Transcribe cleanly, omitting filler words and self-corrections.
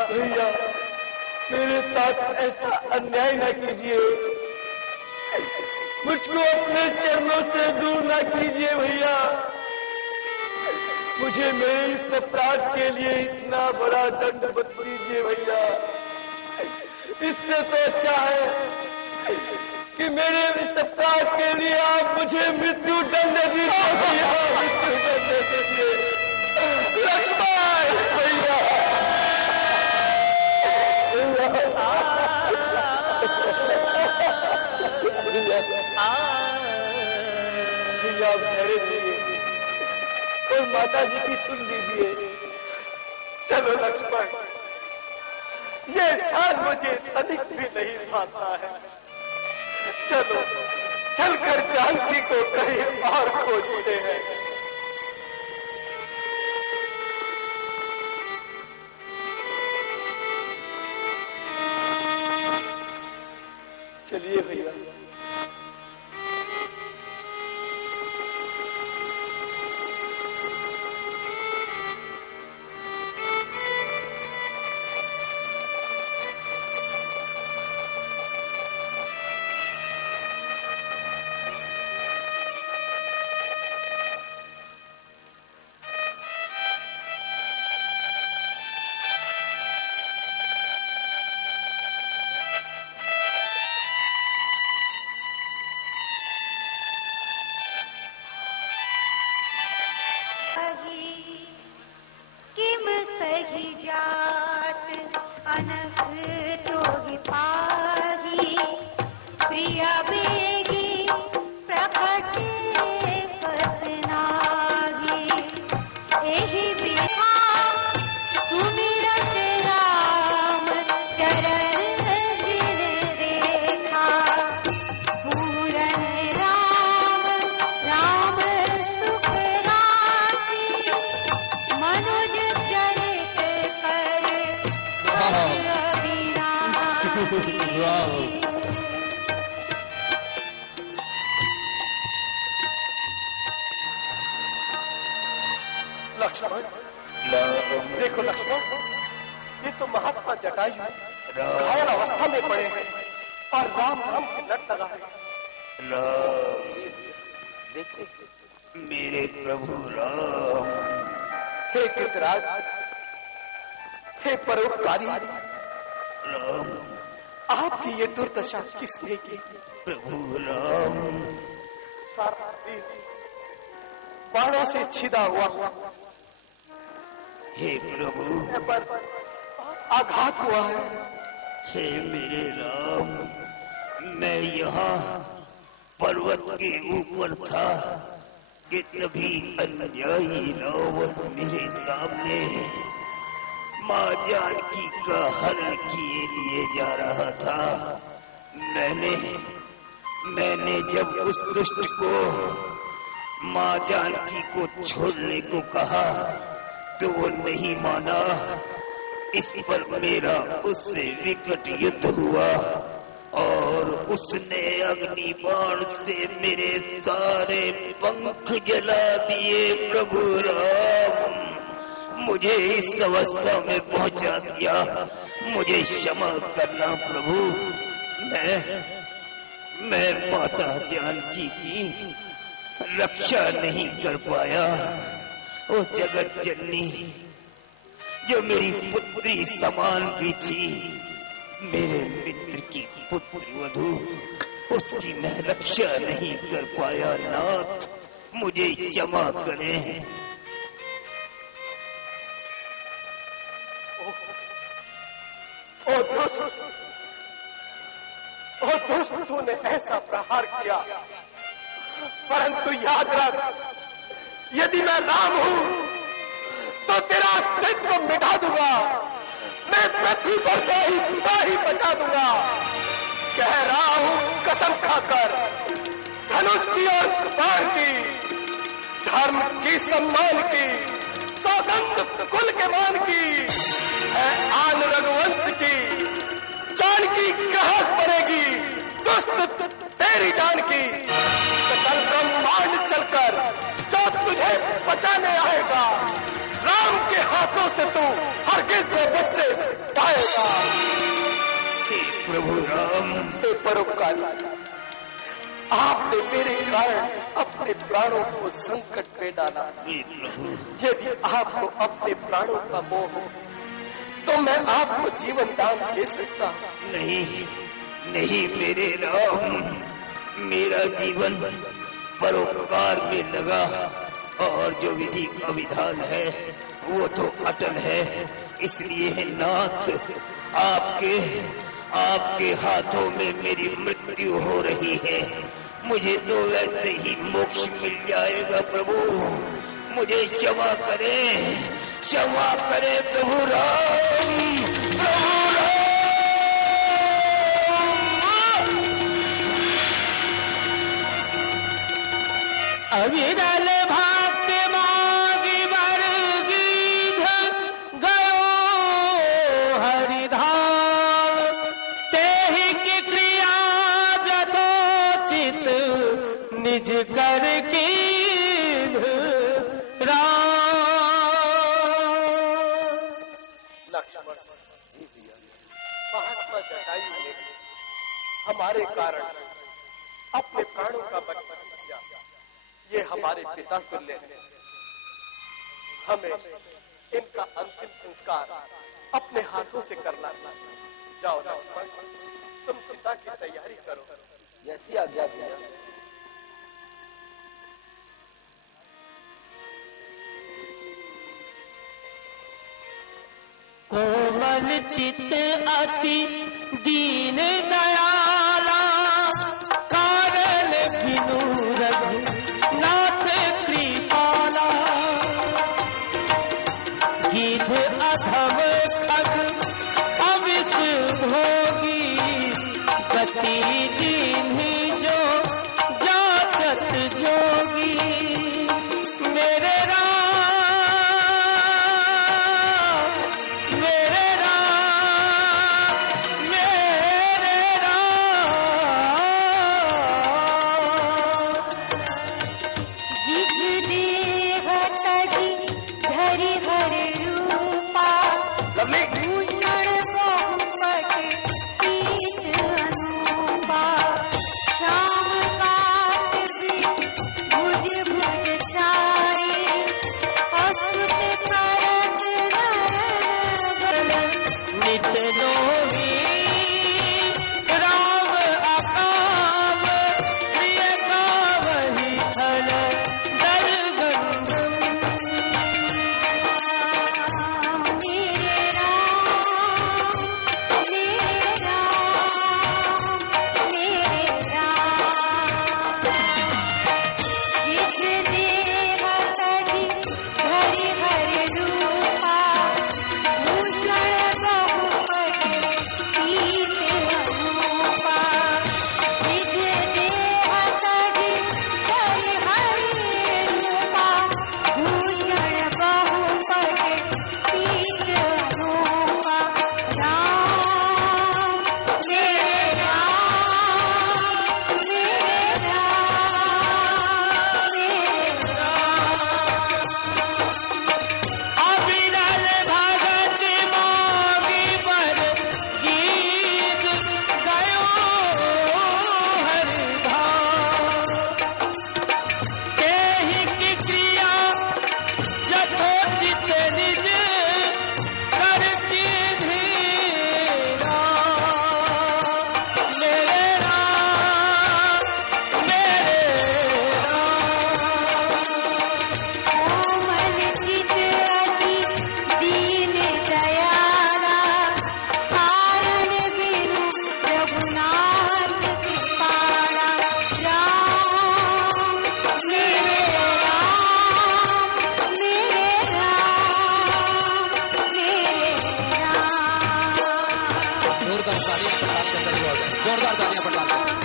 भैया मेरे साथ ऐसा अन्याय न कीजिए, मुझको अपने चरणों से दूर न कीजिए भैया। मुझे मेरे इस अपराध के लिए इतना बड़ा दंड मत दीजिए भैया। इससे तो अच्छा है कि मेरे इस अपराध के लिए आप मुझे मृत्यु दंड दीजिए भैया, मृत्यु दंड दीजिए। लक्ष्मण भैया भैया आप धैर्य दीजिए और माता जी की सुन लीजिए। चलो लक्ष्मण, ये स्थान मुझे तनिक भी नहीं भाता है। चलो चलकर जानकी को कहीं और खोजते हैं। चलिए भैया। किम सही जात अनख तो ही पागी, प्रिया बेगी प्रकट पसनागी। एहि बिना सुमिरत राम चरण जिन देखा, पूरन राम राम सुख राखी, मनुज चरित कर लक्ष्मण देखो लक्ष्मण, ये तो महात्मा जटायु घायल अवस्था में पड़े हैं और राम राम की लट लगा है। मेरे प्रभु राम। हे कृतराज, हे परोपकारी राम, आपकी ये दुर्दशा किसने की? प्रभु राम। सारा दिन बाणों से छिदा हुआ हे प्रभु, पर आघात हुआ है। हे मेरे राम, मैं यहाँ पर्वत के ऊपर था कि तभी अन्यायी रावण मेरे सामने माँ जानकी का हरण किए लिए जा रहा था। मैंने जब उस दुष्ट को माँ जानकी को छोड़ने को कहा तो वो नहीं माना। इस पर मेरा उससे विकट युद्ध हुआ और उसने अग्नि बाण से मेरे सारे पंख जला दिए। प्रभु राम, मुझे इस अवस्था में पहुंचा दिया, मुझे क्षमा करना प्रभु। मैं माता जानकी की रक्षा नहीं कर पाया। ओ जगत जननी, जो मेरी पुत्री समान भी थी, मेरे मित्र की पुत्री वधू, उसकी मैं रक्षा नहीं कर पाया। नाथ, मुझे क्षमा करें। ओ दुष्ट, तूने ऐसा प्रहार किया, परंतु याद रख, यदि मैं राम हूं तो तेरा अस्तित्व मिटा दूंगा। मैं पृथ्वी पर ही बचा दूंगा। कह रहा हूं कसम खाकर, धनुष की और बाण की, धर्म की, सम्मान की, सौगंध कुल के मान की, आन रघुवंश की, जानकी कहां पड़ेगी दुष्ट तेरी जान की। सकल ब्रह्मांड चलकर जो तुझे बचाने आएगा, राम के हाथों से तू हरगिज में बचने पाएगा। हे प्रभु राम, हे परोपकारी, आपने मेरे कारण अपने प्राणों को संकट में डाला। हे प्रभु, यदि आपको अपने प्राणों का मोह हो तो मैं आपको जीवन दान दे सकता हूं। नहीं नहीं मेरे राम, मेरा जीवन परोपकार में लगा और जो विधि का विधान है वो तो अटल है। इसलिए नाथ, आपके हाथों में मेरी मृत्यु हो रही है। मुझे तो वैसे ही मोक्ष मिल जाएगा प्रभु, मुझे क्षमा करें प्रभु राम, प्रभु राम। अविरल भक्त मागी वर्गीध गयो हरिधाम, तेहि की क्रिया जथोचित निज कर कीध राम। लक्ष्मण, महात्मा जटायु ने हमारे कारण अपने प्राणों का बलिदान किया। ये हमारे पिता तुल्य हैं। हमें इनका अंतिम संस्कार अपने हाथों से करना चाहिए। जाओ लक्ष्मण, तुम पिता की तैयारी करो। जैसी आज्ञा भैया। कोमल चित अति दीन दयाला, कारण किनु रघुनाथ कृपाला। गिध अधम खग अविष भोगी, गति दीन्ही जो जाचत जोगी। मेरे जोरदार तालियां पड़ता है।